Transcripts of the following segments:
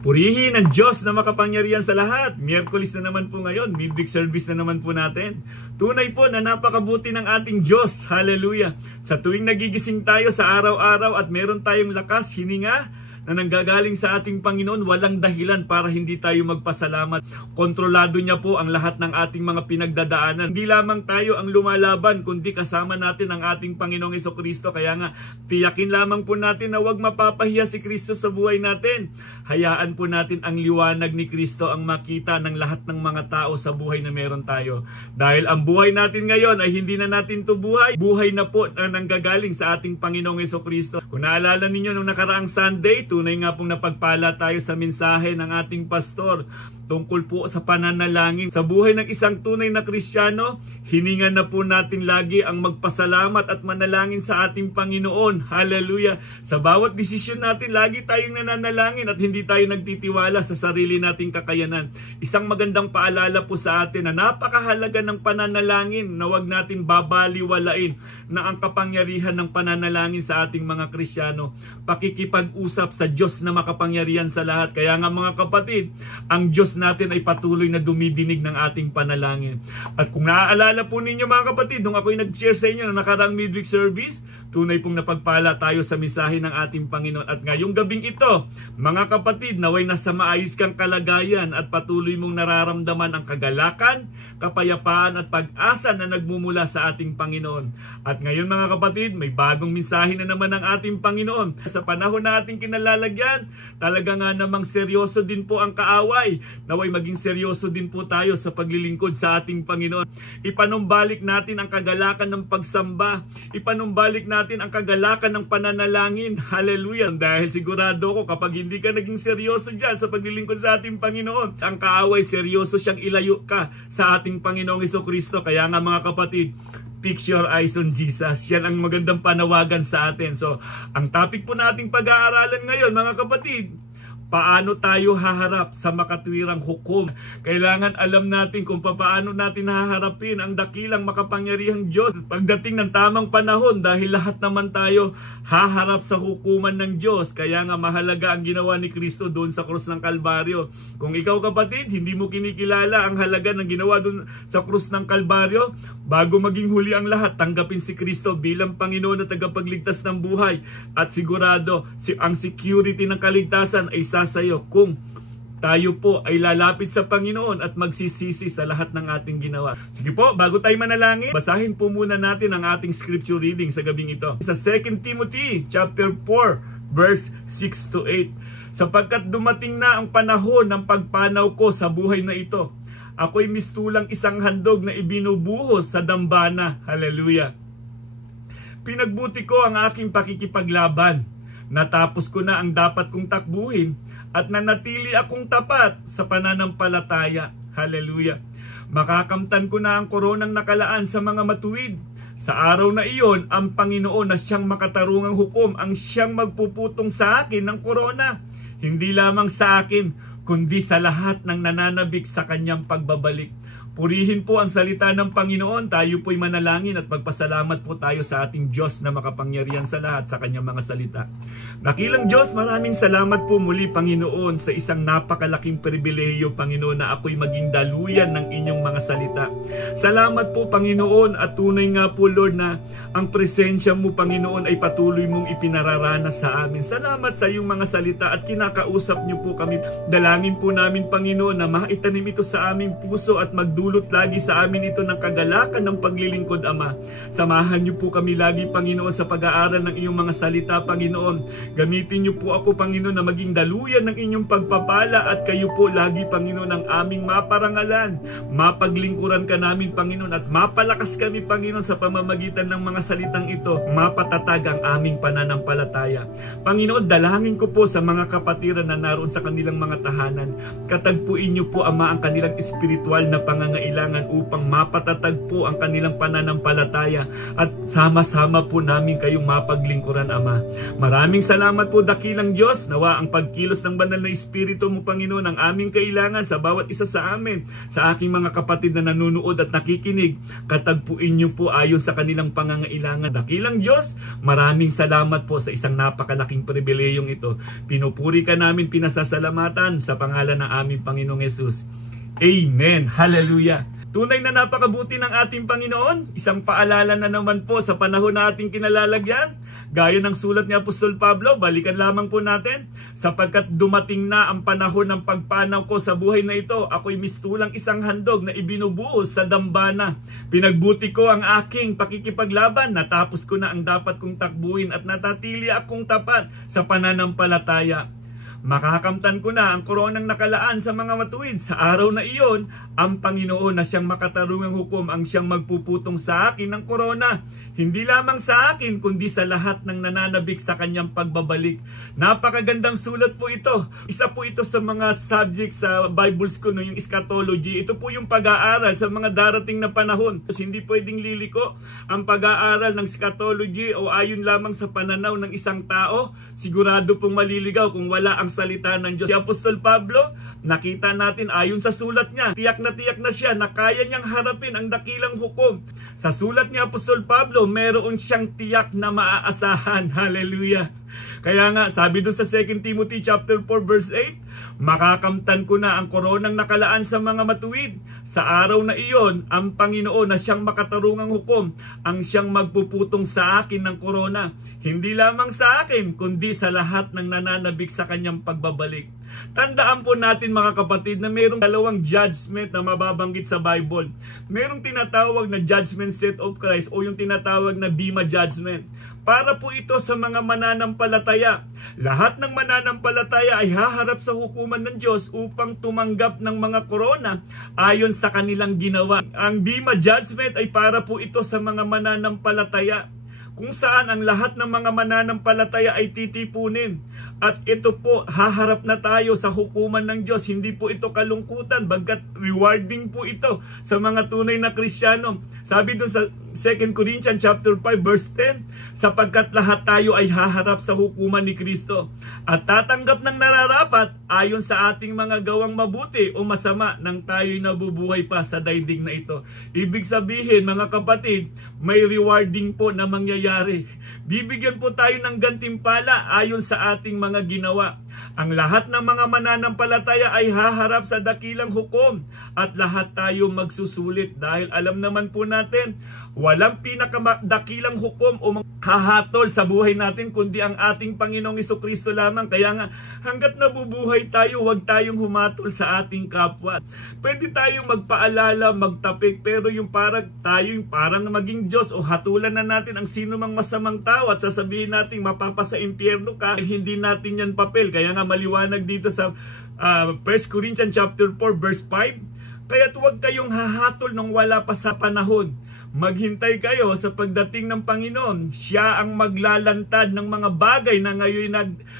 Purihin ang Diyos na makapangyarihan sa lahat. Miyerkules na naman po ngayon. Midweek service na naman po natin. Tunay po na napakabuti ng ating Diyos. Hallelujah. Sa tuwing nagigising tayo sa araw-araw at meron tayong lakas, hininga, na nanggagaling sa ating Panginoon, walang dahilan para hindi tayo magpasalamat. Kontrolado niya po ang lahat ng ating mga pinagdadaanan. Hindi lamang tayo ang lumalaban, kundi kasama natin ang ating Panginoong Jesucristo. Kaya nga, tiyakin lamang po natin na huwag mapapahiya si Kristo sa buhay natin. Hayaan po natin ang liwanag ni Kristo ang makita ng lahat ng mga tao sa buhay na meron tayo. Dahil ang buhay natin ngayon ay hindi na natin to buhay. Buhay na po na nanggagaling sa ating Panginoong Jesucristo. Kung naalala ninyo nung nakaraang Sunday, tunay nga pong napagpala tayo sa mensahe ng ating pastor tungkol po sa pananalangin. Sa buhay ng isang tunay na Kristiyano, hiningan na po natin lagi ang magpasalamat at manalangin sa ating Panginoon. Hallelujah! Sa bawat desisyon natin, lagi tayong nananalangin at hindi tayo nagtitiwala sa sarili nating kakayanan. Isang magandang paalala po sa atin na napakahalaga ng pananalangin na huwag natin babaliwalain na ang kapangyarihan ng pananalangin sa ating mga Kristiyano. Pakikipag-usap sa Diyos na makapangyarihan sa lahat. Kaya nga mga kapatid, ang Diyos natin ay patuloy na dumidinig ng ating panalangin. At kung naaalala po ninyo mga kapatid, nung ako'y nag-share sa inyo ng nakaraang midweek service, tunay pong napagpala tayo sa mensahe ng ating Panginoon. At ngayong gabing ito, mga kapatid, naway nasa maayos kang kalagayan at patuloy mong nararamdaman ang kagalakan, kapayapaan at pag-asa na nagmumula sa ating Panginoon. At ngayon mga kapatid, may bagong mensahe na naman ng ating Panginoon. Sa panahon na ating kinalalagyan, talaga nga namang seryoso din po ang kaaway. Naway maging seryoso din po tayo sa paglilingkod sa ating Panginoon. Ipanumbalik natin ang kagalakan ng pagsamba. Ipanumbalik natin ang kagalakan ng pananalangin. Hallelujah! Dahil sigurado ko kapag hindi ka naging seryoso dyan sa paglilingkod sa ating Panginoon, ang kaaway seryoso siyang ilayo ka sa ating Panginoong Jesucristo. Kaya nga mga kapatid, fix your eyes on Jesus. Yan ang magandang panawagan sa atin. So, ang topic po nating pag-aaralan ngayon mga kapatid, paano tayo haharap sa makatwirang hukom? Kailangan alam natin kung paano natin haharapin ang dakilang makapangyarihang Diyos pagdating ng tamang panahon, dahil lahat naman tayo haharap sa hukuman ng Diyos. Kaya nga mahalaga ang ginawa ni Kristo doon sa krus ng Kalbaryo. Kung ikaw kapatid, hindi mo kinikilala ang halaga ng ginawa doon sa krus ng Kalbaryo, bago maging huli ang lahat, tanggapin si Kristo bilang Panginoon at tagapagligtas ng buhay. At sigurado, ang security ng kaligtasan ay sa'yo kung tayo po ay lalapit sa Panginoon at magsisisi sa lahat ng ating ginawa. Sige po, bago tayo manalangin, basahin po muna natin ang ating scripture reading sa gabing ito. Sa 2 Timothy chapter 4 verse 6 to 8. Sapagkat dumating na ang panahon ng pagpanaw ko sa buhay na ito, ako'y mistulang isang handog na ibinubuhos sa dambana. Hallelujah! Pinagbuti ko ang aking pakikipaglaban. Natapos ko na ang dapat kong takbuhin at nanatili akong tapat sa pananampalataya. Hallelujah! Makakamtan ko na ang koronang nakalaan sa mga matuwid. Sa araw na iyon, ang Panginoon na siyang makatarungang hukom ang siyang magpuputong sa akin ng korona. Hindi lamang sa akin, kundi sa lahat ng nananabik sa kanyang pagbabalik. Purihin po ang salita ng Panginoon. Tayo po'y manalangin at magpasalamat po tayo sa ating Diyos na makapangyarihan sa lahat sa kanyang mga salita. Dakilang Diyos, maraming salamat po muli Panginoon sa isang napakalaking pribilehiyo Panginoon na ako'y maging daluyan ng inyong mga salita. Salamat po Panginoon, at tunay nga po Lord na ang presensya mo Panginoon ay patuloy mong ipinararanas sa amin. Salamat sa iyong mga salita at kinakausap niyo po kami. Dalangin po namin Panginoon na maitanim ito sa aming puso at magdulot lagi sa amin ito ng kagalakan ng paglilingkod Ama. Samahan niyo po kami lagi Panginoon sa pag-aaral ng iyong mga salita Panginoon. Gamitin niyo po ako Panginoon na maging daluyan ng inyong pagpapala, at kayo po lagi Panginoon ang aming maparangalan. Mapaglingkuran ka namin Panginoon at mapalakas kami Panginoon sa pamamagitan ng mga salitang ito. Mapatatag ang aming pananampalataya. Panginoon, dalangin ko po sa mga kapatiran na naroon sa kanilang mga tahanan. Katagpuin niyo po Ama ang kanilang espiritual na pangangailangan. pangangailangan upang mapatatag po ang kanilang pananampalataya at sama-sama po namin kayong mapaglingkuran, Ama. Maraming salamat po, dakilang Diyos. Nawa ang pagkilos ng banal na Espiritu mo, Panginoon, ang aming kailangan sa bawat isa sa amin, sa aking mga kapatid na nanunood at nakikinig, katagpuin niyo po ayon sa kanilang pangangailangan. Dakilang Diyos, maraming salamat po sa isang napakalaking pribilehiyong ito. Pinupuri ka namin, pinasasalamatan sa pangalan ng aming Panginoong Yesus. Amen. Hallelujah. Tunay na napakabuti ng ating Panginoon. Isang paalala na naman po sa panahon na ating kinalalagyan. Gaya ng sulat ni Apostol Pablo, balikan lamang po natin. Sapagkat dumating na ang panahon ng pagpanaw ko sa buhay na ito, ako'y mistulang isang handog na ibinubuhos sa dambana. Pinagbuti ko ang aking pakikipaglaban, natapos ko na ang dapat kong takbuhin at natatili akong tapat sa pananampalataya. Makakamtan ko na ang koronang nakalaan sa mga matuwid. Sa araw na iyon, ang Panginoon na siyang makatarungang hukom ang siyang magpuputong sa akin ng korona. Hindi lamang sa akin, kundi sa lahat ng nananabik sa kanyang pagbabalik. Napakagandang sulat po ito. Isa po ito sa mga subjects sa Bible School, no, yung eschatology. Ito po yung pag-aaral sa mga darating na panahon. Kasi hindi pwedeng liliko ang pag-aaral ng eschatology o ayon lamang sa pananaw ng isang tao. Sigurado pong maliligaw kung wala ang salita ng Diyos. Si Apostol Pablo, nakita natin ayon sa sulat niya, tiyak na siya na kaya niyang harapin ang dakilang hukom. Sa sulat ni Apostol Pablo, meron siyang tiyak na maaasahan. Hallelujah. Kaya nga, sabi doon sa 2 Timothy chapter 4 verse 8, makakamtan ko na ang koronang nakalaan sa mga matuwid. Sa araw na iyon, ang Panginoon na siyang makatarungang hukom, ang siyang magpuputong sa akin ng korona. Hindi lamang sa akin, kundi sa lahat ng nananabik sa kanyang pagbabalik. Tandaan po natin mga kapatid na mayroong dalawang judgment na mababanggit sa Bible. Mayroong tinatawag na judgment seat of Christ o yung tinatawag na Bema judgment. Para po ito sa mga mananampalataya. Lahat ng mananampalataya ay haharap sa hukuman ng Diyos upang tumanggap ng mga korona ayon sa kanilang ginawa. Ang Bema judgment ay para po ito sa mga mananampalataya, kung saan ang lahat ng mga mananampalataya ay titipunin. At ito po, haharap na tayo sa hukuman ng Diyos. Hindi po ito kalungkutan, bagkat rewarding po ito sa mga tunay na Kristiyano. Sabi doon sa 2 Corinthians chapter 5 verse 10, sapagkat lahat tayo ay haharap sa hukuman ni Kristo at tatanggap ng nararapat ayon sa ating mga gawang mabuti o masama nang tayo'y nabubuhay pa sa daigdig na ito. Ibig sabihin mga kapatid, may rewarding po na mangyayari. Bibigyan po tayo ng gantimpala ayon sa ating mga ginawa. Ang lahat ng mga mananampalataya ay haharap sa dakilang hukom at lahat tayo magsusulit dahil alam naman po natin, walang pinakadakilang hukom o hahatol sa buhay natin kundi ang ating Panginoong Jesucristo lamang. Kaya nga, hanggat nabubuhay tayo, huwag tayong humatol sa ating kapwa. Pwede tayong magpaalala, magtapik, pero yung parang maging Diyos o hatulan na natin ang sino mang masamang tao at sasabihin natin mapapasa impyerno ka, hindi natin yan papel. Kaya nga maliwanag dito sa 1 Corinthians chapter 4 verse 5, kaya't huwag kayong hahatol nung wala pa sa panahon. Maghintay kayo sa pagdating ng Panginoon. Siya ang maglalantad ng mga bagay na ngayon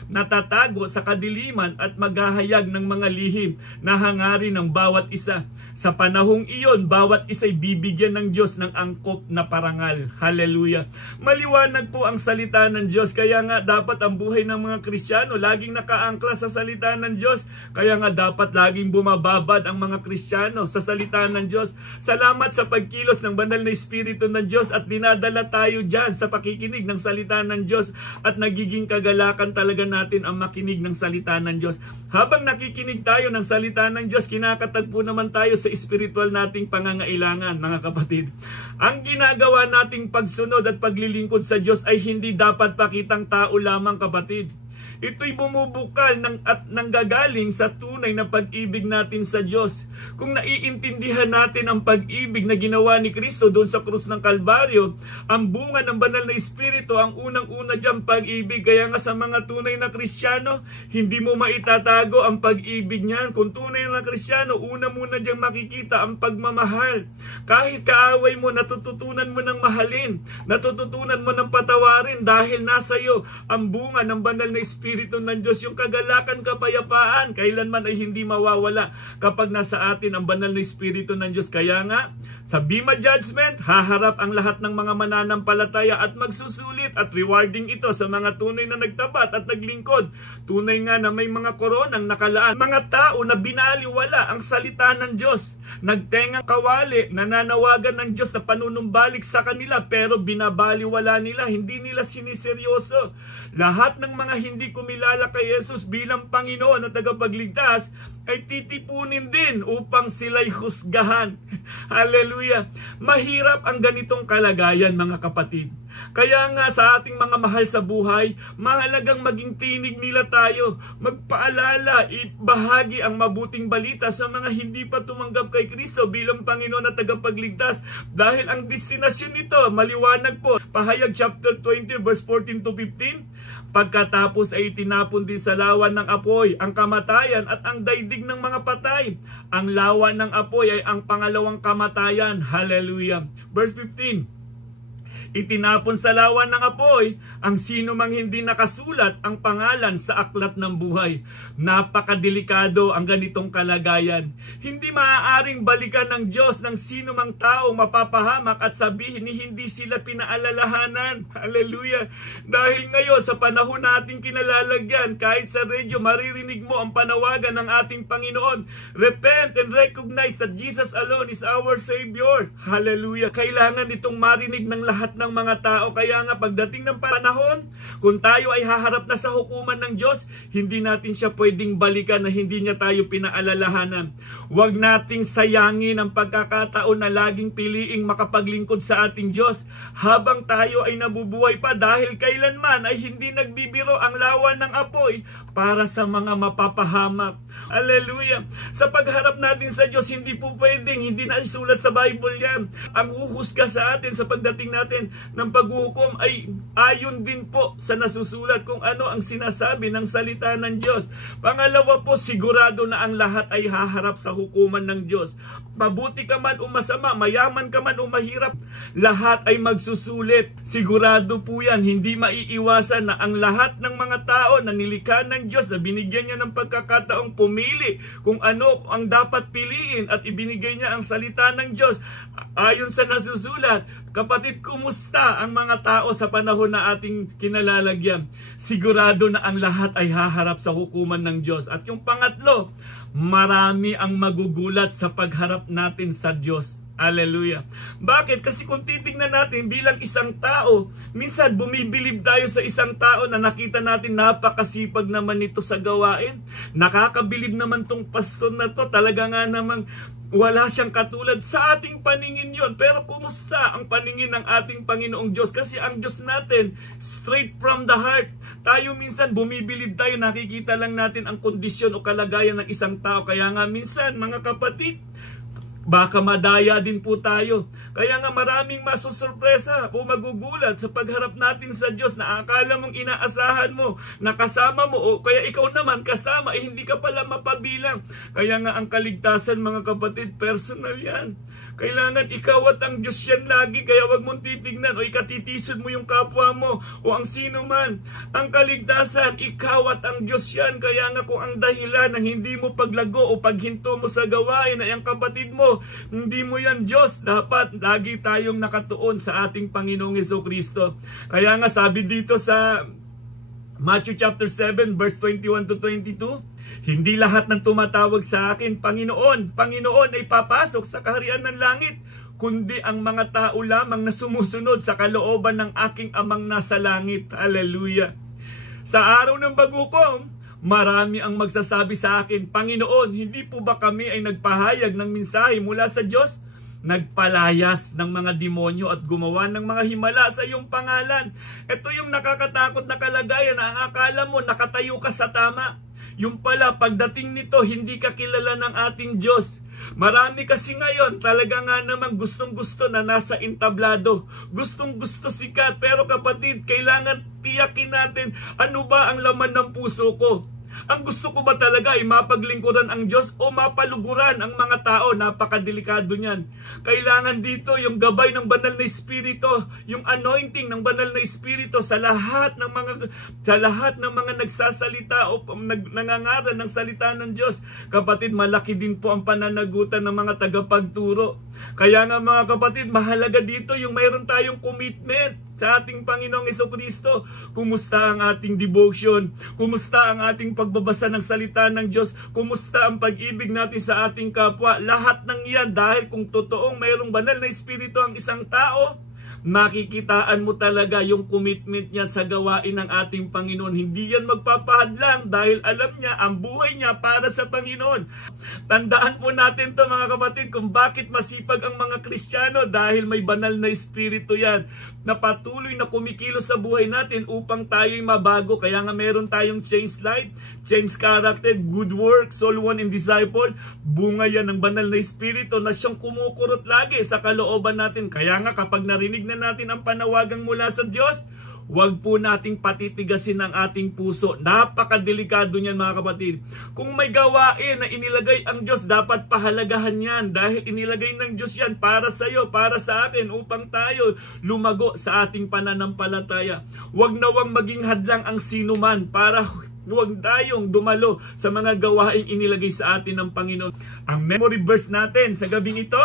natatago sa kadiliman at maghahayag ng mga lihim na hangarin ng bawat isa. Sa panahong iyon, bawat isa'y bibigyan ng Diyos ng angkop na parangal. Hallelujah. Maliwanag po ang salita ng Diyos. Kaya nga dapat ang buhay ng mga Kristiyano laging nakaangkla sa salita ng Diyos. Kaya nga dapat laging bumababad ang mga Kristiyano sa salita ng Diyos. Salamat sa pagkilos ng banal na Espiritu ng Diyos at dinadala tayo dyan sa pakikinig ng salita ng Diyos at nagiging kagalakan talaga natin ang makinig ng salita ng Diyos. Habang nakikinig tayo ng salita ng Diyos, kinakatagpo naman tayo sa espiritual nating pangangailangan, mga kapatid. Ang ginagawa nating pagsunod at paglilingkod sa Diyos ay hindi dapat pakitang tao lamang, kapatid. Ito'y bumubukal at nanggagaling sa tunay na pag-ibig natin sa Diyos. Kung naiintindihan natin ang pag-ibig na ginawa ni Kristo doon sa krus ng Kalbaryo, ang bunga ng banal na Espiritu, ang unang-una dyan pag-ibig. Kaya nga sa mga tunay na Kristiyano, hindi mo maitatago ang pag-ibig niyan. Kung tunay na Kristiyano, una muna dyan makikita ang pagmamahal. Kahit kaaway mo, natututunan mo ng mahalin, natututunan mo ng patawarin dahil nasa iyo ang bunga ng banal na Espiritu ng Diyos, yung kagalakan, kapayapaan, kailanman ay ay hindi mawawala kapag nasa atin ang banal na Espiritu ng Diyos. Kaya nga, sa Bema Judgment, haharap ang lahat ng mga mananampalataya at magsusulit at rewarding ito sa mga tunay na nagtapat at naglingkod. Tunay nga na may mga koronang nakalaan, mga tao na binaliwala ang salita ng Diyos. Nagtengang kawali, nananawagan ng Diyos na panunumbalik sa kanila pero binabaliwala nila, hindi nila siniseryoso. Lahat ng mga hindi kumilala kay Jesus bilang Panginoon at tagapagligtas ay titipunin din upang sila'y husgahan. Hallelujah! Mahirap ang ganitong kalagayan, mga kapatid. Kaya nga sa ating mga mahal sa buhay, mahalagang maging tinig nila tayo, magpaalala, ibahagi ang mabuting balita sa mga hindi pa tumanggap kay Kristo bilang Panginoon at tagapagligtas. Dahil ang destinasyon nito, maliwanag po. Pahayag chapter 20 verse 14 to 15. Pagkatapos ay tinapon din sa lawa ng apoy ang kamatayan at ang daigdig ng mga patay. Ang lawa ng apoy ay ang pangalawang kamatayan. Hallelujah. Verse 15. Itinapon sa lawa ng apoy ang sino mang hindi nakasulat ang pangalan sa aklat ng buhay. Napakadelikado ang ganitong kalagayan. Hindi maaaring balikan ng Diyos ng sino mang tao mapapahamak at sabihin ni hindi sila pinaalalahanan. Hallelujah! Dahil ngayon sa panahon nating kinalalagyan, kahit sa radyo maririnig mo ang panawagan ng ating Panginoon. Repent and recognize that Jesus alone is our Savior. Hallelujah! Kailangan itong marinig ng lahat ng mga tao. Kaya nga pagdating ng panahon, kung tayo ay haharap na sa hukuman ng Diyos, hindi natin siya pwedeng balikan na hindi niya tayo pinaalalahanan. Huwag nating sayangin ang pagkakataon na laging piliing makapaglingkod sa ating Diyos habang tayo ay nabubuhay pa, dahil kailanman ay hindi nagbibiro ang lawa ng apoy para sa mga mapapahamak. Hallelujah! Sa pagharap natin sa Diyos, hindi po pwedeng, hindi na isulat sa Bible yan. Ang huhusga sa atin sa pagdating natin ng paghuhukom ay ayon din po sa nasusulat kung ano ang sinasabi ng salita ng Diyos. Pangalawa po, sigurado na ang lahat ay haharap sa hukuman ng Diyos. Mabuti ka man o masama, mayaman ka man o mahirap, lahat ay magsusulit. Sigurado po yan, hindi maiiwasan na ang lahat ng mga tao na nilikha ng Diyos, na binigyan niya ng pagkakataong pumili kung ano ang dapat piliin at ibinigay niya ang salita ng Diyos. Ayon sa nasusulat, kapatid, kumusta ang mga tao sa panahon na ating kinalalagyan? Sigurado na ang lahat ay haharap sa hukuman ng Diyos. At yung pangatlo, marami ang magugulat sa pagharap natin sa Diyos. Hallelujah. Bakit? Kasi kung titignan natin bilang isang tao, minsan bumibilib tayo sa isang tao na nakita natin napakasipag naman nito sa gawain. Nakakabilib naman tong pastor na to. Talaga nga namang wala siyang katulad sa ating paningin yon. Pero kumusta ang paningin ng ating Panginoong Diyos? Kasi ang Diyos natin, straight from the heart. Tayo minsan bumibilib tayo, nakikita lang natin ang kondisyon o kalagayan ng isang tao. Kaya nga minsan, mga kapatid, baka madaya din po tayo. Kaya nga maraming masusurpresa o magugulat sa pagharap natin sa Diyos na akala mong inaasahan mo, nakasama mo, o kaya ikaw naman kasama, hindi ka pala mapabilang. Kaya nga ang kaligtasan, mga kapatid, personal yan. Kailangan ikaw at ang Diyos yan lagi. Kaya wag mong titignan o ikatitisod mo yung kapwa mo o ang sino man. Ang kaligtasan, ikaw at ang Diyos yan. Kaya nga kung ang dahilan ng hindi mo paglago o paghinto mo sa gawain ay ang kapatid mo, hindi mo yan Diyos. Dapat lagi tayong nakatuon sa ating Panginoong Jesucristo. Kaya nga sabi dito sa Matthew chapter 7 verse 21 to 22, hindi lahat ng tumatawag sa akin, Panginoon, Panginoon ay papasok sa kaharian ng langit, kundi ang mga tao lamang na sumusunod sa kalooban ng aking amang nasa langit. Hallelujah! Sa araw ng paghukom, marami ang magsasabi sa akin, Panginoon, hindi po ba kami ay nagpahayag ng mensahe mula sa Diyos? Nagpalayas ng mga demonyo at gumawa ng mga himala sa iyong pangalan. Ito yung nakakatakot na kalagayan na ang akala mo nakatayo ka sa tama. Yung pala, pagdating nito, hindi ka kilala ng ating Diyos. Marami kasi ngayon, talaga nga naman gustong-gusto na nasa entablado. Gustong-gusto sikat. Pero kapatid, kailangan tiyakin natin, ano ba ang laman ng puso ko? Ang gusto ko ba talaga ay mapaglingkuran ang Diyos o mapaluguran ang mga tao? Napakadelikado niyan. Kailangan dito yung gabay ng banal na Espiritu, yung anointing ng banal na Espiritu sa lahat ng mga nagsasalita o nangangaral ng salita ng Diyos. Kapatid, malaki din po ang pananagutan ng mga tagapagturo. Kaya nga mga kapatid, mahalaga dito yung mayroon tayong commitment sa ating Panginoong Jesucristo. Kumusta ang ating devotion? Kumusta ang ating pagbabasa ng salita ng Diyos? Kumusta ang pag-ibig natin sa ating kapwa? Lahat ng yan dahil kung totoong mayroong banal na Espiritu ang isang tao, makikitaan mo talaga yung commitment niya sa gawain ng ating Panginoon. Hindi yan magpapahadlang dahil alam niya ang buhay niya para sa Panginoon. Tandaan po natin to mga kapatid kung bakit masipag ang mga Kristiyano, dahil may banal na Espiritu yan na patuloy na kumikilos sa buhay natin upang tayo'y mabago. Kaya nga meron tayong change life, change character, good work, soul won and disciple. Bunga yan ng banal na Espiritu na siyang kumukurot lagi sa kalooban natin. Kaya nga kapag narinig na natin ang panawagang mula sa Diyos, huwag po nating patitigasin ang ating puso. Napakadelikado niyan mga kapatid. Kung may gawain na inilagay ang Diyos, dapat pahalagahan yan. Dahil inilagay ng Diyos yan para sa iyo, para sa atin, upang tayo lumago sa ating pananampalataya. Huwag na huwag maging hadlang ang sinuman para huwag tayong dumalo sa mga gawain inilagay sa atin ng Panginoon. Ang memory verse natin sa gabing ito,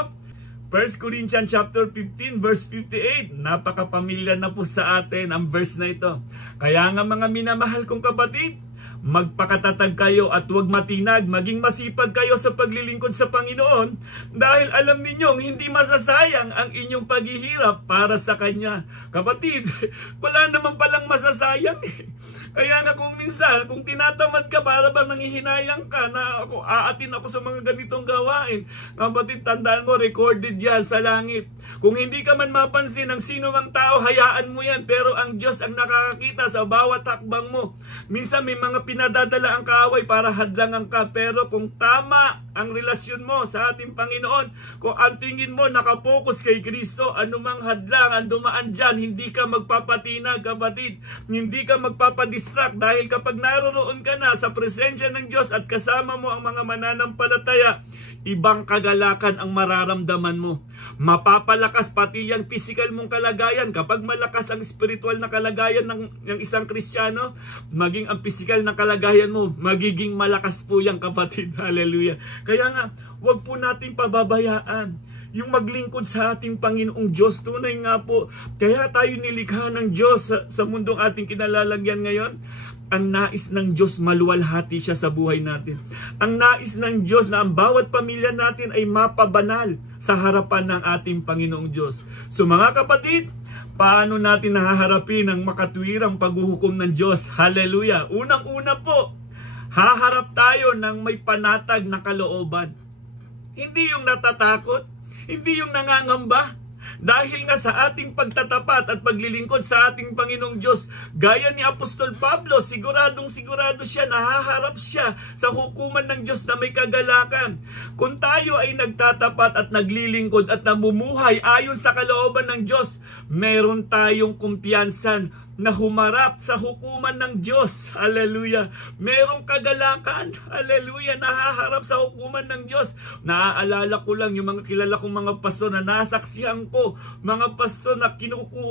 1 Corinthians chapter 15 verse 58. Napakapamilya na po sa atin ang verse na ito. Kaya nga mga minamahal kong kapatid, magpakatatag kayo at huwag matinag, maging masipag kayo sa paglilingkod sa Panginoon, dahil alam ninyong hindi masasayang ang inyong paghihirap para sa Kanya. Kapatid, wala naman palang masasayang Kaya nga kung minsan, kung tinatamad ka, para bang nanghihinayang ka na aatin ako sa mga ganitong gawain. Kapatid, tandaan mo, recorded yan sa langit. Kung hindi ka man mapansin ng sino mang tao, hayaan mo yan. Pero ang Diyos ang nakakakita sa bawat hakbang mo. Minsan may mga pinadadala ang kaaway para hadlangan ka. Pero kung tama ang relasyon mo sa ating Panginoon, kung ang tingin mo nakapokus kay Kristo, anumang hadlang ang dumaan dyan, hindi ka magpapatinag, kapatid. Hindi ka magpapadistract, dahil kapag naroon ka na sa presensya ng Diyos at kasama mo ang mga mananampalataya, ibang kagalakan ang mararamdaman mo. Mapapalakas pati yung physical mong kalagayan. Kapag malakas ang spiritual na kalagayan ng isang Kristiyano, maging ang physical na kalagayan mo, magiging malakas po yan, kapatid. Hallelujah. Kaya nga, huwag po natin pababayaan yung maglingkod sa ating Panginoong Diyos. Tunay nga po, kaya tayo nilikha ng Diyos sa mundong ating kinalalagyan ngayon. Ang nais ng Diyos, maluwalhati siya sa buhay natin. Ang nais ng Diyos na ang bawat pamilya natin ay mapabanal sa harapan ng ating Panginoong Diyos. So mga kapatid, paano natin nahaharapin ang makatuwirang paghuhukom ng Diyos? Hallelujah! Unang-una po, haharap tayo ng may panatag na kalooban. Hindi yung natatakot, hindi yung nangangamba. Dahil nga sa ating pagtatapat at paglilingkod sa ating Panginoong Diyos, gaya ni Apostol Pablo, siguradong sigurado siya, nahaharap siya sa hukuman ng Diyos na may kagalakan. Kung tayo ay nagtatapat at naglilingkod at namumuhay ayon sa kalooban ng Diyos, meron tayong kumpiyansan na humarap sa hukuman ng Diyos. Hallelujah. Merong kagalakan. Hallelujah. Nahaharap sa hukuman ng Diyos. Naaalala ko lang yung mga kilala kong mga pastor na nasaksihan ko. Mga pastor na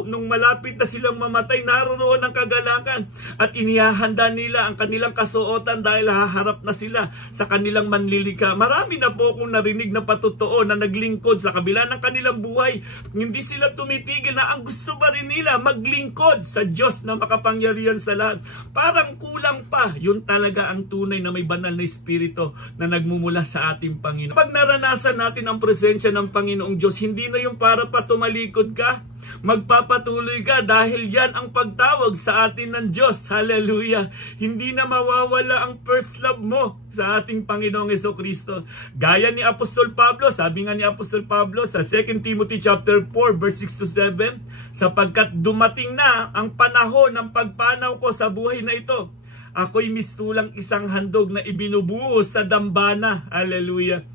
nung malapit na silang mamatay, naroon ang kagalakan. At inihahanda nila ang kanilang kasuotan dahil haharap na sila sa kanilang manlilika. Marami na po akong narinig na patotoo na naglingkod sa kabila ng kanilang buhay. Hindi sila tumitigil na ang gusto pa rin nila maglingkod sa Diyos na makapangyarihan sa lahat. Parang kulang pa. Yun talaga ang tunay na may banal na Espiritu na nagmumula sa ating Panginoon. Pag naranasan natin ang presensya ng Panginoong Diyos, hindi na yung para pa tumalikod ka. Magpapatuloy ka dahil yan ang pagtawag sa atin ng Diyos. Hallelujah. Hindi na mawawala ang first love mo sa ating Panginoong Jesucristo. Gaya ni Apostol Pablo, sabi nga ni Apostol Pablo sa 2 Timothy chapter 4 verse 6 to 7, sapagkat dumating na ang panahon ng pagpanaw ko sa buhay na ito. Ako'y mistulang isang handog na ibinubuhos sa dambana. Hallelujah.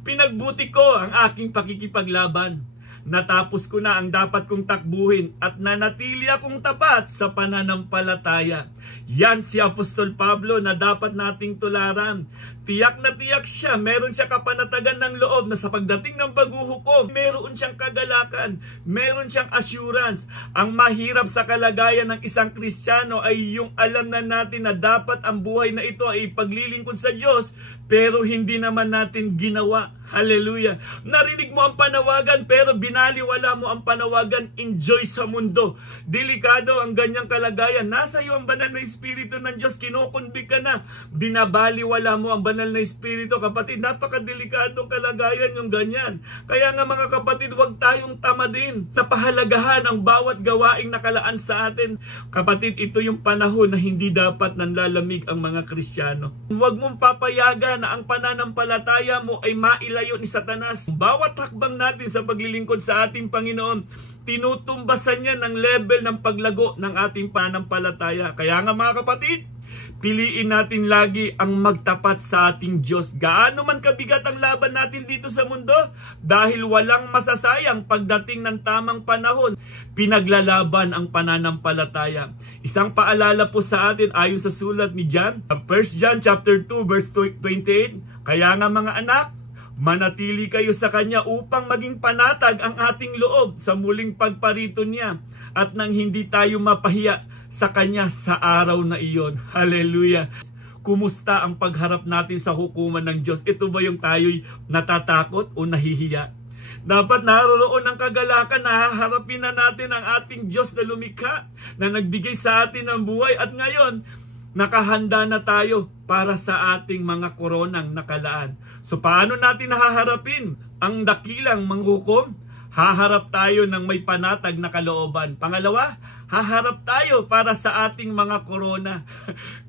Pinagbuti ko ang aking pakikipaglaban. Natapos ko na ang dapat kong takbuhin at nanatili akong tapat sa pananampalataya. Yan si Apostol Pablo na dapat nating tularan. Tiyak na tiyak siya, meron siya kapanatagan ng loob na sa pagdating ng paghuhukom, meron siyang kagalakan, meron siyang assurance. Ang mahirap sa kalagayan ng isang Kristiyano ay yung alam na natin na dapat ang buhay na ito ay paglilingkod sa Diyos, pero hindi naman natin ginawa. Hallelujah. Narinig mo ang panawagan pero binaliwala mo ang panawagan, enjoy sa mundo. Delikado ang ganyang kalagayan. Nasa iyo ang banal na Espiritu ng Diyos, kinukunbik ka na. Binabaliwala mo ang banal na Espiritu. Kapatid, napakadelikadong kalagayan yung ganyan. Kaya nga mga kapatid, huwag tayong tamadin na pahalagahan ang bawat gawaing nakalaan sa atin. Kapatid, ito yung panahon na hindi dapat nanlalamig ang mga Kristiyano. Huwag mong papayagan na ang pananampalataya mo ay mailayo ni Satanas. Bawat hakbang natin sa paglilingkod sa ating Panginoon, tinutumbasan niya ng level ng paglago ng ating pananampalataya. Kaya nga mga kapatid, piliin natin lagi ang magtapat sa ating Diyos. Gaano man kabigat ang laban natin dito sa mundo, dahil walang masasayang pagdating ng tamang panahon, pinaglalaban ang pananampalataya. Isang paalala po sa atin ayon sa sulat ni John, 1 John chapter 2 verse 28, kaya nga mga anak, manatili kayo sa Kanya upang maging panatag ang ating loob sa muling pagparito niya at nang hindi tayo mapahiya sa Kanya sa araw na iyon. Hallelujah! Kumusta ang pagharap natin sa hukuman ng Diyos? Ito ba yung tayo'y natatakot o nahihiya? Dapat naroon ng kagalakan na haharapin na natin ang ating Diyos na lumikha, na nagbigay sa atin ng buhay, at ngayon, nakahanda na tayo para sa ating mga koronang nakalaan. So paano natin haharapin ang dakilang manghukom? Haharap tayo ng may panatag na kalooban. Pangalawa, haharap tayo para sa ating mga korona.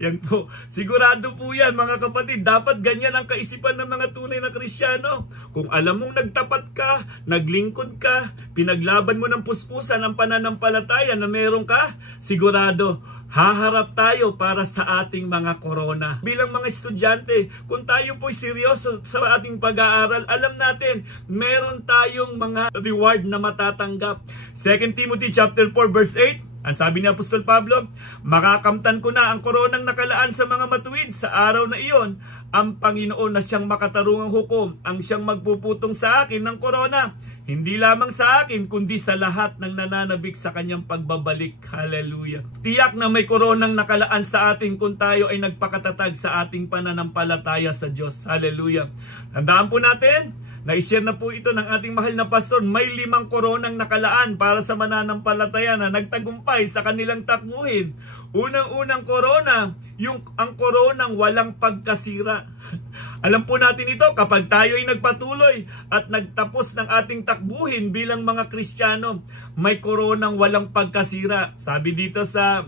Yan po. Sigurado po yan mga kapatid. Dapat ganyan ang kaisipan ng mga tunay na Kristiyano. Kung alam mong nagtapat ka, naglingkod ka, pinaglaban mo ng puspusan ang pananampalataya na meron ka, sigurado, haharap tayo para sa ating mga korona. Bilang mga estudyante, kung tayo po'y seryoso sa ating pag-aaral, alam natin, meron tayong mga reward na matatanggap. 2 Timothy chapter 4 verse 8, ang sabi ni Apostol Pablo, makakamtan ko na ang koronang nakalaan sa mga matuwid sa araw na iyon, ang Panginoon na siyang makatarungang hukom, ang siyang magpuputong sa akin ng korona. Hindi lamang sa akin, kundi sa lahat ng nananabik sa kanyang pagbabalik. Hallelujah. Tiyak na may koronang nakalaan sa atin kung tayo ay nagpakatatag sa ating pananampalataya sa Diyos. Hallelujah. Tandaan po natin, na-share na po ito ng ating mahal na pastor, may 5 koronang nakalaan para sa mananampalataya na nagtagumpay sa kanilang takbuhin. Unang-unang korona, ang koronang walang pagkasira. Alam po natin ito, kapag tayo ay nagpatuloy at nagtapos ng ating takbuhin bilang mga Kristiyano, may koronang walang pagkasira. Sabi dito sa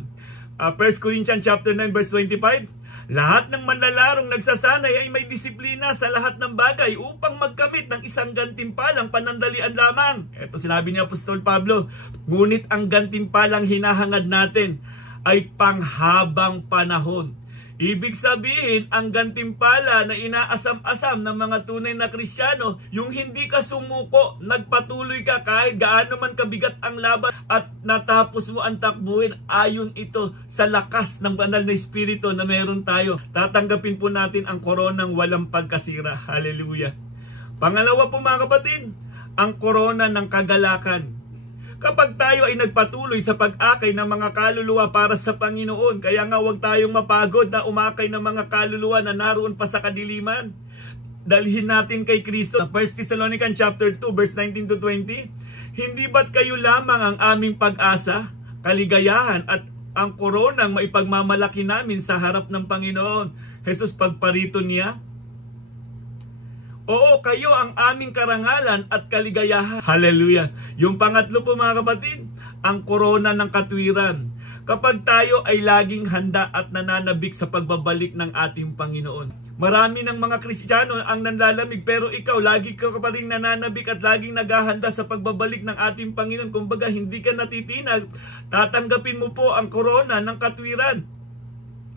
1 Corinthians chapter 9 verse 25, lahat ng manlalarong nagsasanay ay may disiplina sa lahat ng bagay upang magkamit ng isang gantimpalang panandalian lamang. Ito sinabi ni Apostol Pablo, ngunit ang gantimpalang hinahangad natin ay panghabang panahon. Ibig sabihin, ang gantimpala na inaasam-asam ng mga tunay na Kristiyano, yung hindi ka sumuko, nagpatuloy ka kahit gaano man kabigat ang laban at natapos mo ang takbuhin, ayon ito sa lakas ng banal na Espiritu na meron tayo. Tatanggapin po natin ang koronang walang pagkasira. Hallelujah. Pangalawa po mga kapatid, ang korona ng kagalakan. Kapag tayo ay nagpatuloy sa pag-akay ng mga kaluluwa para sa Panginoon, kaya nga huwag tayong mapagod na umakay ng mga kaluluwa na naroon pa sa kadiliman. Dalhin natin kay Kristo. 1 Thessalonians chapter 2 verse 19 to 20, hindi ba't kayo lamang ang aming pag-asa, kaligayahan at ang koronang maipagmamalaki namin sa harap ng Panginoon Jesus pagparito niya? Oo, kayo ang aming karangalan at kaligayahan. Hallelujah. Yung pangatlo po mga kapatid, ang korona ng katwiran. Kapag tayo ay laging handa at nananabik sa pagbabalik ng ating Panginoon. Marami ng mga Kristiyano ang nanlalamig, pero ikaw lagi ka pa rin nananabik at laging naghahanda sa pagbabalik ng ating Panginoon. Kumbaga hindi ka natitinag, tatanggapin mo po ang korona ng katwiran.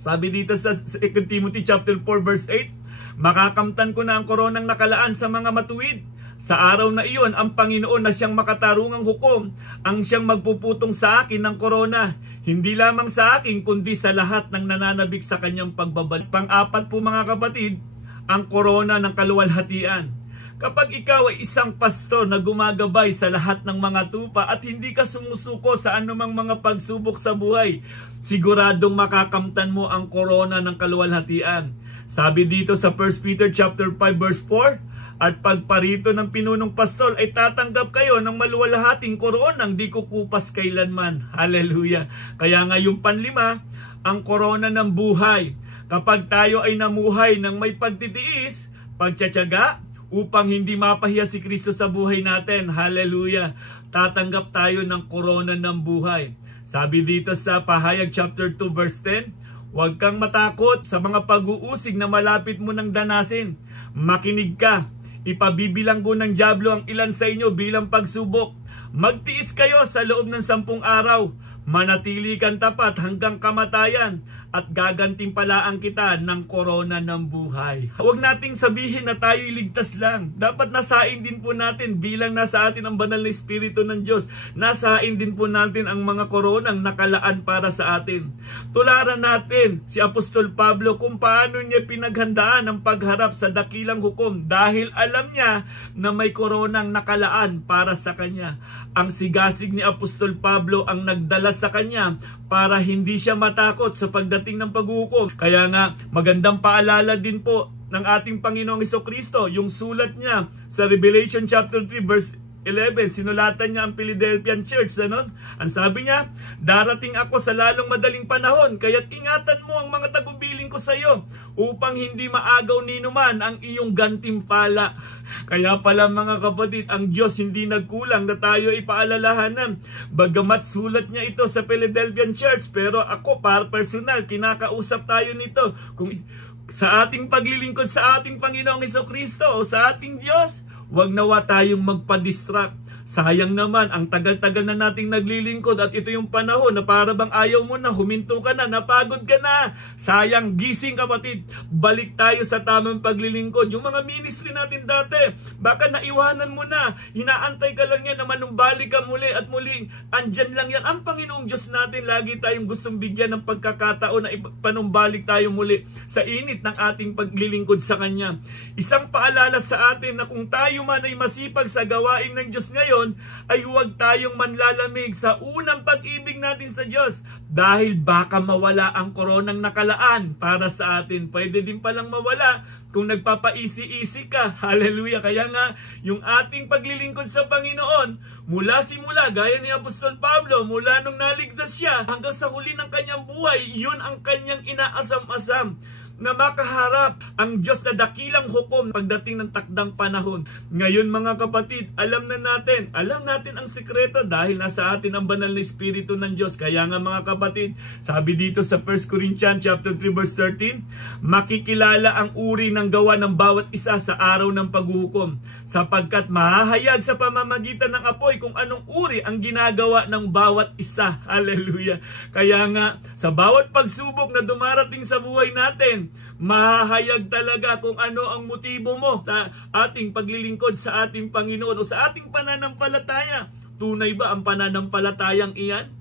Sabi dito sa 2 Timothy chapter 4 verse 8, makakamtan ko na ang koronang nakalaan sa mga matuwid Sa araw na iyon, ang Panginoon na siyang makatarungang hukom ang siyang magpuputong sa akin ng korona. Hindi lamang sa akin, kundi sa lahat ng nananabik sa kanyang pagbabalik. Pang-apat po mga kapatid, ang korona ng kaluwalhatian. Kapag ikaw ay isang pastor na gumagabay sa lahat ng mga tupa at hindi ka sumusuko sa anumang mga pagsubok sa buhay, siguradong makakamtan mo ang korona ng kaluwalhatian. Sabi dito sa 1 Peter chapter 5 verse 4, at pagparito ng pinunong pastol ay tatanggap kayo ng maluwalhating koronang di kukupas kailanman. Hallelujah. Kaya nga yung panlima, ang korona ng buhay. Kapag tayo ay namuhay ng may pagtitiis, pagtsatsaga, upang hindi mapahiya si Kristo sa buhay natin. Hallelujah. Tatanggap tayo ng korona ng buhay. Sabi dito sa Pahayag chapter 2 verse 10, huwag kang matakot sa mga pag-uusig na malapit mo ng danasin. Makinig ka. Ipabibilang ko ng dyablo ang ilan sa inyo bilang pagsubok. Magtiis kayo sa loob ng 10 araw. Manatili kang tapat hanggang kamatayan at gagantimpalaan kita ng korona ng buhay. Huwag nating sabihin na tayo'y ligtas lang. Dapat nasain din po natin bilang nasa atin ang banal na Espiritu ng Diyos. Nasain din po natin ang mga koronang nakalaan para sa atin. Tularan natin si Apostol Pablo kung paano niya pinaghandaan ang pagharap sa dakilang hukom dahil alam niya na may koronang nakalaan para sa kanya. Ang sigasig ni Apostol Pablo ang nagdala sa kanya para hindi siya matakot sa pagdating ng paghukom. Kaya nga, magandang paalala din po ng ating Panginoong Jesucristo, yung sulat niya sa Revelation chapter 3 verse 11, sinulatan niya ang Philadelphian Church. Ano? Ang sabi niya, darating ako sa lalong madaling panahon, kaya't ingatan mo ang mga tagubilin ko sa iyo upang hindi maagaw ni numan ang iyong gantimpala. Kaya pala mga kapatid, ang Diyos hindi nagkulang na tayo ipaalalahanan. Bagamat sulat niya ito sa Philadelphian Church, pero ako para personal, kinakausap tayo nito. Kung sa ating paglilingkod sa ating Panginoong Jesucristo o sa ating Diyos, huwag nawa tayong magpa-distract. Sayang naman, ang tagal-tagal na nating naglilingkod at ito yung panahon na para bang ayaw mo na, huminto ka na, napagod ka na. Sayang, gising kapatid. Balik tayo sa tamang paglilingkod. Yung mga ministry natin dati, baka naiwanan mo na. Hinaantay ka lang yan na manumbalik ka muli at muling andyan lang yan. Ang Panginoong Diyos natin, lagi tayong gustong bigyan ng pagkakataon na panumbalik tayo muli sa init ng ating paglilingkod sa Kanya. Isang paalala sa atin na kung tayo man ay masipag sa gawain ng Diyos ngayon, ay huwag tayong manlalamig sa unang pag-ibig natin sa Diyos dahil baka mawala ang koronang nakalaan para sa atin. Pwede din palang mawala kung nagpapaisi-isi ka. Hallelujah! Kaya nga, yung ating paglilingkod sa Panginoon, mula simula, gaya ni Apostol Pablo, mula nung naligtas siya hanggang sa huli ng kanyang buhay, yun ang kanyang inaasam-asam, na makaharap ang Diyos na dakilang hukom pagdating ng takdang panahon. Ngayon mga kapatid, alam natin ang sikreto dahil nasa atin ang banal na Espiritu ng Diyos. Kaya nga mga kapatid, sabi dito sa 1 Corinthians chapter 3 verse 13, makikilala ang uri ng gawa ng bawat isa sa araw ng paghuhukom, sapagkat mahahayag sa pamamagitan ng apoy kung anong uri ang ginagawa ng bawat isa. Hallelujah! Kaya nga, sa bawat pagsubok na dumarating sa buhay natin, mahahayag talaga kung ano ang motibo mo sa ating paglilingkod sa ating Panginoon o sa ating pananampalataya. Tunay ba ang pananampalatayang iyan?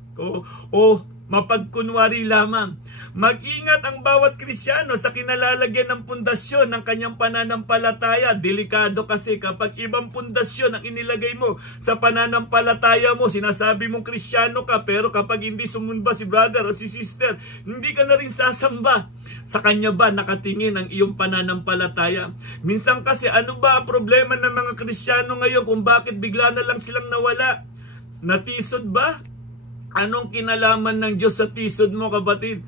O mapagkunwari lamang? Mag-ingat ang bawat Kristyano sa kinalalagyan ng pundasyon ng kanyang pananampalataya. Delikado kasi kapag ibang pundasyon ang inilagay mo sa pananampalataya mo, sinasabi mong Kristyano ka, pero kapag hindi sumamba si brother o si sister, hindi ka na rin sasamba. Sa kanya ba nakatingin ang iyong pananampalataya? Minsan kasi ano ba ang problema ng mga Kristyano ngayon kung bakit bigla na lang silang nawala? Natisod ba? Anong kinalaman ng Diyos sa tisod mo, kapatid?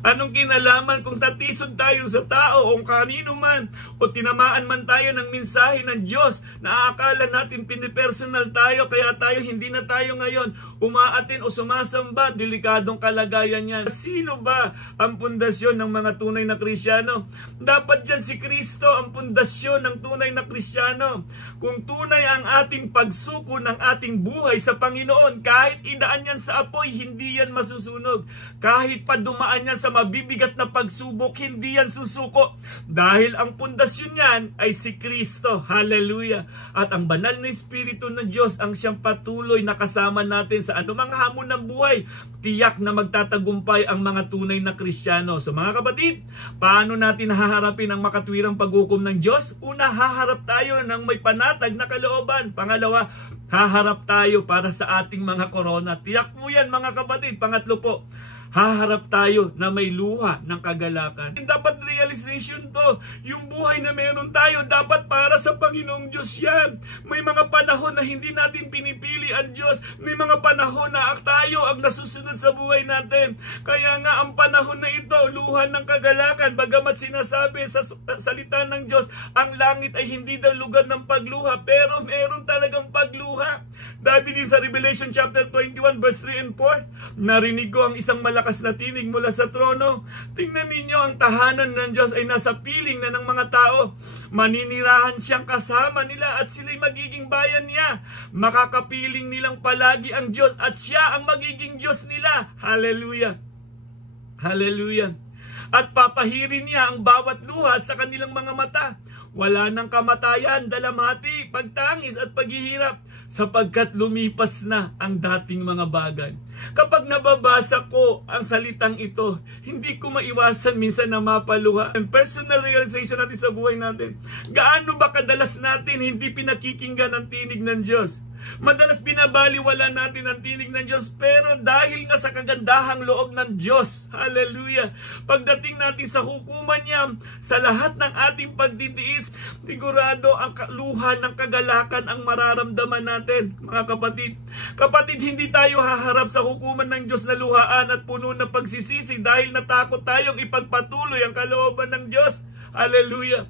Anong kinalaman kung natisod tayo sa tao o kanino man o tinamaan man tayo ng mensahe ng Diyos na akala natin pinipersonal tayo kaya tayo hindi na tayo ngayon umaatin o sumasamba? Delikadong kalagayan yan. Sino ba ang pundasyon ng mga tunay na Kristyano? Dapat dyan si Kristo ang pundasyon ng tunay na Kristyano. Kung tunay ang ating pagsuko ng ating buhay sa Panginoon, kahit idaan yan sa apoy, hindi yan masusunog. Kahit pa dumaan yan sa mabibigat na pagsubok, hindi yan susuko. Dahil ang pundasyon niyan ay si Kristo. Hallelujah. At ang banal na Espiritu ng Diyos ang siyang patuloy na kasama natin sa anumang hamon ng buhay. Tiyak na magtatagumpay ang mga tunay na Kristiyano. So mga kapatid, paano natin haharapin ang makatwirang paghukom ng Diyos? Una, haharap tayo ng may panatag na kalooban. Pangalawa, haharap tayo para sa ating mga korona. Tiyak mo yan mga kapatid. Pangatlo po, haharap tayo na may luha ng kagalakan. Dapat realization to. Yung buhay na meron tayo, dapat para sa Panginoong Diyos yan. May mga panahon na hindi natin pinipili ang Diyos. May mga panahon na tayo ang nasusunod sa buhay natin. Kaya nga ang panahon na ito, luha ng kagalakan. Bagamat sinasabi sa salita ng Diyos, ang langit ay hindi daw lugar ng pagluha. Pero meron talagang pagluha. Dahil din sa Revelation chapter 21 verse 3 and 4, narinig ko ang isang malakas na tinig mula sa trono. Tingnan ninyo, ang tahanan ng Diyos ay nasa piling na ng mga tao. Maninirahan siyang kasama nila at sila'y magiging bayan niya. Makakapiling nilang palagi ang Diyos at siya ang magiging Diyos nila. Hallelujah! Hallelujah! At papahirin niya ang bawat luha sa kanilang mga mata. Wala nang kamatayan, dalamhati, pagtangis at paghihirap, sapagkat lumipas na ang dating mga bagay. Kapag nababasa ko ang salitang ito, hindi ko maiwasan minsan na mapaluha. And personal realization natin sa buhay natin. Gaano ba kadalas natin hindi pinakikinggan ang tinig ng Diyos? Madalas binabaliwala natin ang tinig ng Diyos, pero dahil nga sa kagandahang loob ng Diyos, hallelujah, pagdating natin sa hukuman niya, sa lahat ng ating pagtitiis, sigurado ang luha ng kagalakan ang mararamdaman natin, mga kapatid. Kapatid, hindi tayo haharap sa hukuman ng Diyos na luhaan at puno ng pagsisisi dahil natakot tayong ipagpatuloy ang kalooban ng Diyos. Hallelujah.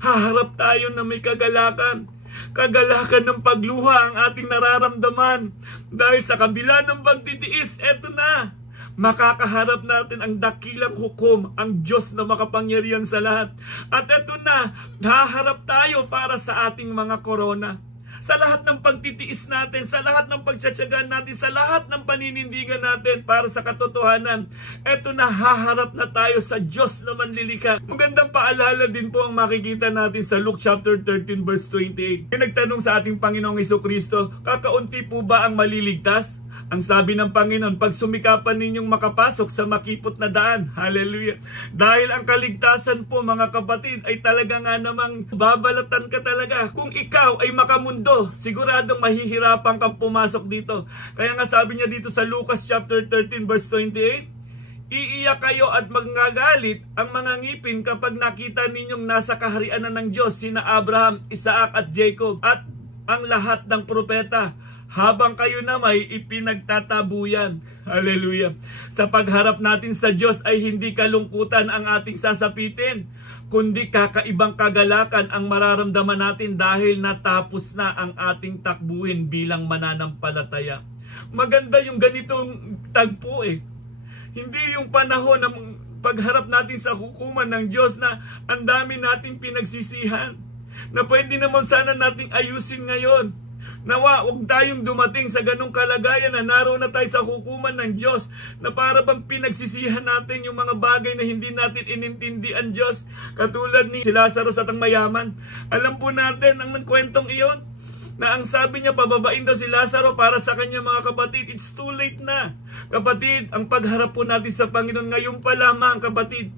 Haharap tayo na may kagalakan. Kagalakan ng pagluha ang ating nararamdaman. Dahil sa kabila ng pagtitiis, eto na, makakaharap natin ang dakilang hukom, ang Diyos na makapangyarihan sa lahat. At eto na, haharap tayo para sa ating mga korona. Sa lahat ng pagtitiis natin, sa lahat ng pagtsatsagan natin, sa lahat ng paninindigan natin para sa katotohanan, eto na, haharap na tayo sa Diyos na manlilikha. Magandang paalala din po ang makikita natin sa Luke chapter 13 verse 28. Yung nagtanong sa ating Panginoong Hesukristo, kakaunti po ba ang maliligtas? Ang sabi ng Panginoon, pag sumikapan ninyong makapasok sa makipot na daan. Hallelujah. Dahil ang kaligtasan po mga kapatid ay talaga nga namang babalatan ka talaga. Kung ikaw ay makamundo, siguradong mahihirapan kang pumasok dito. Kaya nga sabi niya dito sa Lucas chapter 13 verse 28, iiyak kayo at magagalit ang mga ngipin kapag nakita ninyong nasa kaharian na ng Diyos sina Abraham, Isaac at Jacob at ang lahat ng propeta, habang kayo na may ipinagtatabuyan. Hallelujah. Sa pagharap natin sa Diyos ay hindi kalungkutan ang ating sasapitin, kundi kakaibang kagalakan ang mararamdaman natin dahil natapos na ang ating takbuhin bilang mananampalataya. Maganda yung ganitong tagpo eh. Hindi yung panahon ng pagharap natin sa hukuman ng Diyos na ang dami nating pinagsisihan, na pwede naman sana nating ayusin ngayon. Nawa, huwag tayong dumating sa ganong kalagayan na naroon na tayo sa hukuman ng Diyos na para bang pinagsisihan natin yung mga bagay na hindi natin inintindi ang Diyos. Katulad ni si Lazarus at ang mayaman. Alam po natin ang kwentong iyon na ang sabi niya, pababain daw si Lazaro para sa kanya mga kapatid. It's too late na. Kapatid, ang pagharap po natin sa Panginoon ngayon pa lamang kapatid.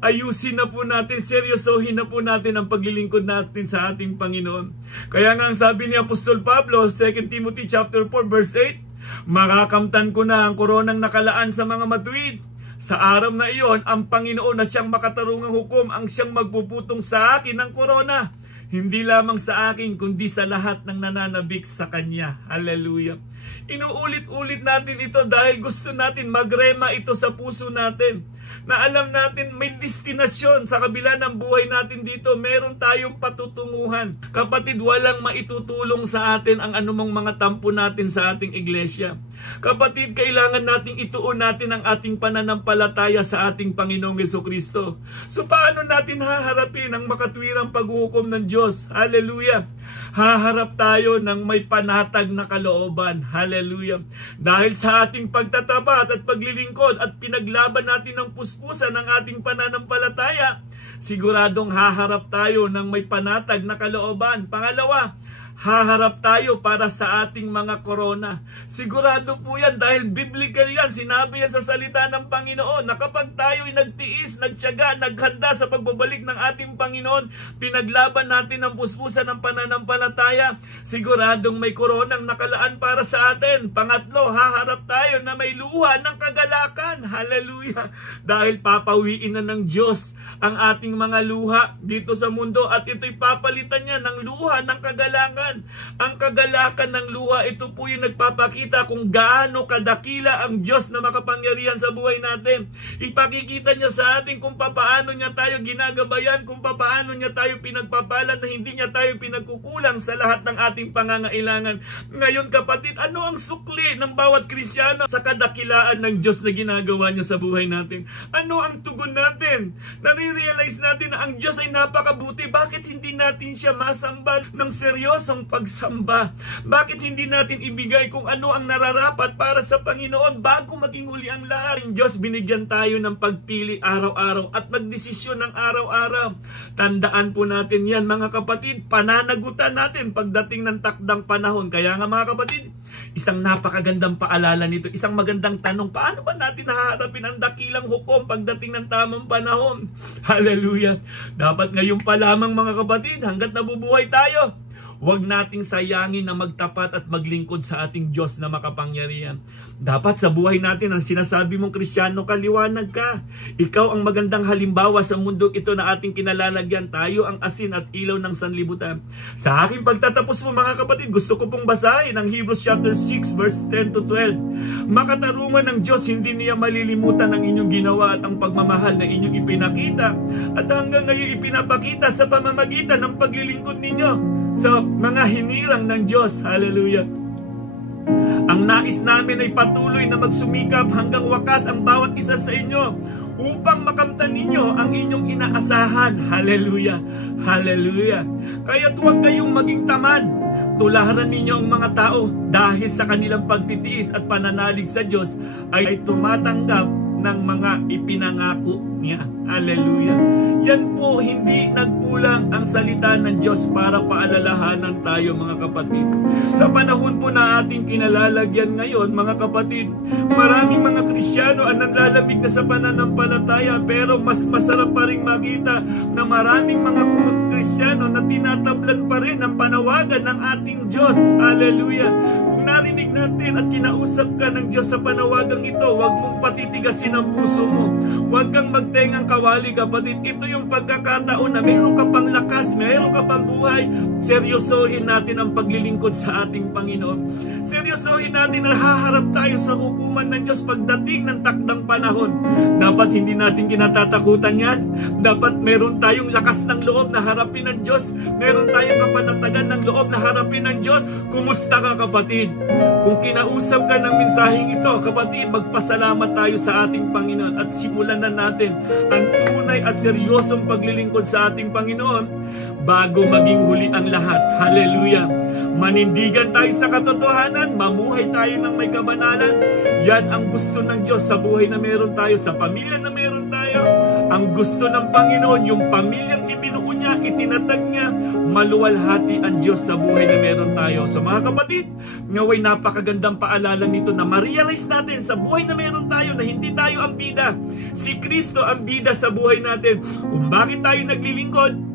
Ayusin na po natin, seryosohin na po natin ang paglilingkod natin sa ating Panginoon. Kaya nga ang sabi ni Apostol Pablo, 2 Timothy chapter 4 verse 8, makakamtan ko na ang koronang nakalaan sa mga matuwid. Sa araw na iyon, ang Panginoon na siyang makatarungang hukom ang siyang magpuputong sa akin ng korona. Hindi lamang sa akin, kundi sa lahat ng nananabik sa Kanya. Hallelujah. Inuulit-ulit natin ito dahil gusto natin magrema ito sa puso natin. Na alam natin may destinasyon sa kabila ng buhay natin dito. Meron tayong patutunguhan. Kapatid, walang maitutulong sa atin ang anumang mga tampo natin sa ating iglesia. Kapatid, kailangan nating ituon natin ang ating pananampalataya sa ating Panginoong Hesukristo. So paano natin haharapin ang makatwirang paghuhukom ng Diyos? Hallelujah! Haharap tayo ng may panatag na kalooban. Hallelujah. Dahil sa ating pagtatapat at paglilingkod at pinaglaban natin ng puspusan ng ating pananampalataya, siguradong haharap tayo ng may panatag na kalooban. Pangalawa, haharap tayo para sa ating mga korona. Sigurado po yan dahil biblical yan. Sinabi yan sa salita ng Panginoon na kapag tayo'y nagtiis, nagtiyaga, naghanda sa pagbabalik ng ating Panginoon, pinaglaban natin ang puspusan ng pananampalataya, siguradong may koronang nakalaan para sa atin. Pangatlo, haharap tayo na may luha ng kagalakan. Hallelujah! Dahil papawiin na ng Diyos ang ating mga luha dito sa mundo at ito'y papalitan niya ng luha ng kagalakan. Ang kagalakan ng luha, ito po yung nagpapakita kung gaano kadakila ang Diyos na makapangyarihan sa buhay natin. Ipakikita niya sa atin kung papaano niya tayo ginagabayan, kung papaano niya tayo pinagpapalan na hindi niya tayo pinagkukulang sa lahat ng ating pangangailangan. Ngayon kapatid, ano ang sukli ng bawat Kristyano sa kadakilaan ng Diyos na ginagawa niya sa buhay natin? Ano ang tugon natin? Nare-realize natin na ang Diyos ay napakabuti. Bakit hindi natin siya masamba ng seryosong pagsamba? Bakit hindi natin ibigay kung ano ang nararapat para sa Panginoon bago maging huli ang lahat? Ang Diyos, binigyan tayo ng pagpili araw-araw at magdesisyon ng araw-araw. Tandaan po natin yan mga kapatid, pananagutan natin pagdating ng takdang panahon. Kaya nga mga kapatid, isang napakagandang paalala nito, isang magandang tanong, paano ba natin haharapin ang dakilang hukom pagdating ng tamang panahon? Hallelujah! Dapat ngayon pa lamang mga kapatid, hanggat nabubuhay tayo, huwag nating sayangin na magtapat at maglingkod sa ating Diyos na makapangyarihan. Dapat sa buhay natin, ang sinasabi mong Kristiyano ka, liwanag ka. Ikaw ang magandang halimbawa sa mundo ito na ating kinalalagyan. Tayo ang asin at ilaw ng sanlibutan. Sa aking pagtatapos po mga kapatid, gusto ko pong basahin ang Hebrews chapter 6 verse 10 to 12. Makatarungan ng Diyos, hindi niya malilimutan ang inyong ginawa at ang pagmamahal na inyong ipinakita at hanggang ngayon ipinapakita sa pamamagitan ng paglilingkod ninyo sa mga hinirang ng Diyos. Hallelujah! Ang nais namin ay patuloy na magsumikap hanggang wakas ang bawat isa sa inyo upang makamtan ninyo ang inyong inaasahan. Hallelujah! Hallelujah! Kaya't huwag kayong maging tamad. Tularan ninyo ang mga tao dahil sa kanilang pagtitiis at pananalig sa Diyos ay tumatanggap ng mga ipinangako niya. Hallelujah! Yan po, hindi nagkulang ang salita ng Diyos para paalalahanan tayo mga kapatid. Sa panahon po na ating kinalalagyan ngayon mga kapatid, maraming mga Kristiyano ang nanlalamig na sa pananampalataya, pero mas masarap pa rin makita na maraming mga Kristiyano na tinatablan pa rin ang panawagan ng ating Diyos. Hallelujah! Kung narinig natin at kinausap ka ng Diyos sa panawagang ito, huwag mong patitigasin ang puso mo. Huwag kang magtengang kawali kapatid. Ito yung pagkakataon na meron ka pang lakas, meron ka pang buhay. Seryosohin natin ang paglilingkod sa ating Panginoon. Seryosohin natin na haharap tayo sa hukuman ng Diyos pagdating ng takdang panahon. Dapat hindi natin kinatatakutan yan. Dapat meron tayong lakas ng loob na harapin ng Diyos. Meron tayong kapanatagan ng loob na harapin ng Diyos. Kumusta ka kapatid? Kung kinausap ka ng mensaheng ito kapatid, magpasalamat tayo sa ating Panginoon at simulan na natin ang tunay at seryosong paglilingkod sa ating Panginoon bago maging huli ang lahat. Hallelujah! Manindigan tayo sa katotohanan, mamuhay tayo ng may kabanalan. Yan ang gusto ng Diyos sa buhay na meron tayo, sa pamilya na meron tayo. Ang gusto ng Panginoon, yung pamilyang ibinuo niya, itinatag niya, maluwalhati ang Diyos sa buhay na meron tayo. So mga kapatid, ngaway napakagandang paalala nito na ma-realize natin sa buhay na meron tayo na hindi tayo ang bida. Si Kristo ang bida sa buhay natin. Kung bakit tayo naglilingkod?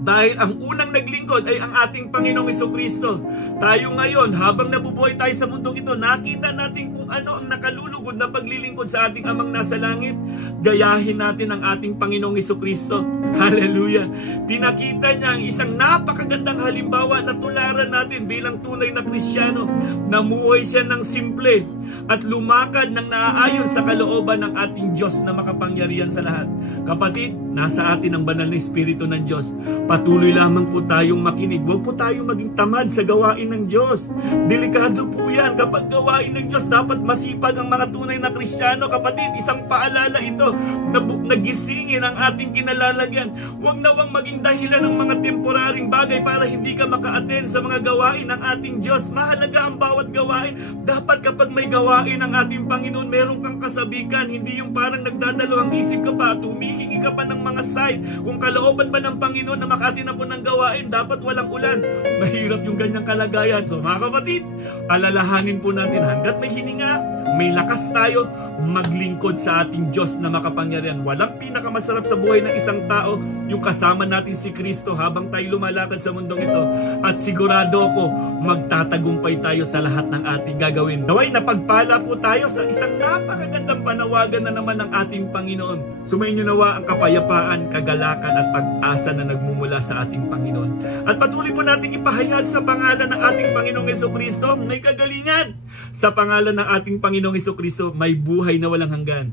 Dahil ang unang naglingkod ay ang ating Panginoong Jesucristo. Tayo ngayon, habang nabubuhay tayo sa mundong ito, nakita natin kung ano ang nakalulugod na paglilingkod sa ating Amang nasa langit. Gayahin natin ang ating Panginoong Jesucristo. Hallelujah! Pinakita niya ang isang napakagandang halimbawa na tularan natin bilang tunay na Kristiyano. Namuhay siya ng simple at lumakad ng naaayon sa kalooban ng ating Diyos na makapangyarihan sa lahat. Kapatid, nasa atin ang banal na Espiritu ng Diyos. Patuloy lamang po tayong makinig. Huwag po tayong maging tamad sa gawain ng Diyos. Delikado po yan. Kapag gawain ng Diyos, dapat masipag ang mga tunay na Kristiyano. Kapatid, isang paalala ito na nagisingin ang ating kinalalagyan. Huwag nawang maging dahilan ng mga temporaring bagay para hindi ka maka-attend sa mga gawain ng ating Diyos. Mahalaga ang bawat gawain. Dapat kapag may gawain ng ating Panginoon, meron kang kasabikan. Hindi yung parang nagdadalawang isip ka pa at humihingi ka pa ng mga sign. Kung kalooban ba ng Panginoon na makatin ako ng gawain, dapat walang ulan. Mahirap yung ganyang kalagayan. So mga kapatid, alalahanin po natin hanggat may hininga, may lakas tayo, maglingkod sa ating Diyos na makapangyarihan. Walang pinakamasarap sa buhay ng isang tao yung kasama natin si Kristo habang tayo lumalakad sa mundong ito. At sigurado ako, magtatagumpay tayo sa lahat ng ating gagawin. Naway, napagpala po tayo sa isang napakagandang panawagan na naman ng ating Panginoon. Sumainyo nawa ang kapayapaan, kagalakan at pag-asa na nagmumula sa ating Panginoon. At patuloy po natin ipahayag sa pangalan ng ating Panginoong Jesucristo, may kagalingan. Sa pangalan ng ating Panginoong Jesucristo, may buhay na walang hanggan.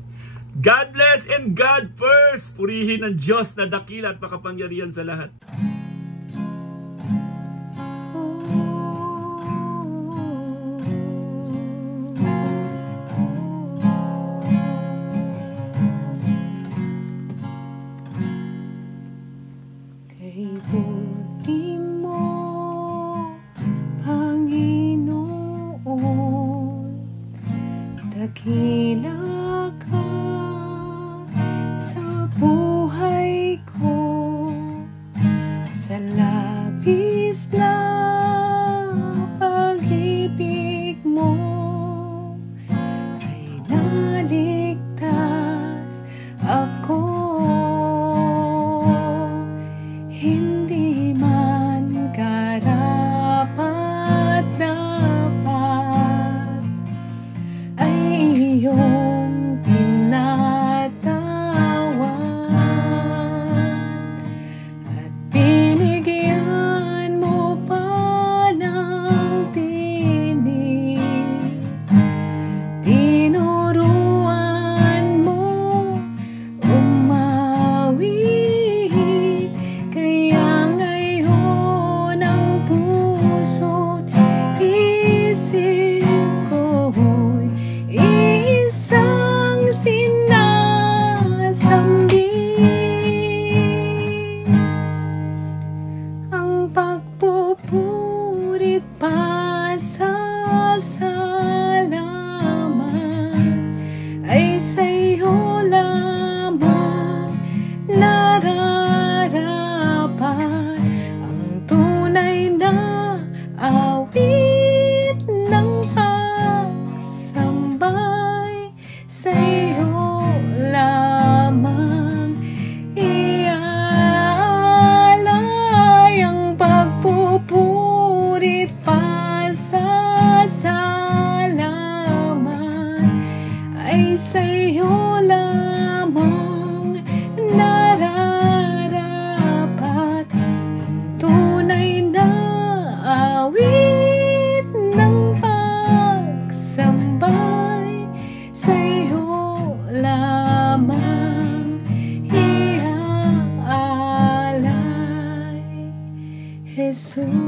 God bless and God first. Purihin ang Diyos na dakila at makapangyarihan sa lahat. Kay buti mo, Panginoon, dakila ka sa buhay ko, sa labis na pag-ibig mo ay naligtas ako. Hindi man karapat-dapat ay iyong tinatawan at binigyan mo pa ng tinig. Tinuruan mo umawi, kaya ngayon ang puso't isip ko'y isang sinasambi. Ang pagpupurit pa sa salamat ay sa'yo lamang nararapat. Ang tunay na awit ng pagsambay sa'yo lamang iaalay. Ang pagpupurit pa sa salamat ay sa'yo lamang nararapat. Ang tunay na awit ng pagsambay sa'yo lamang iaalay, Jesus.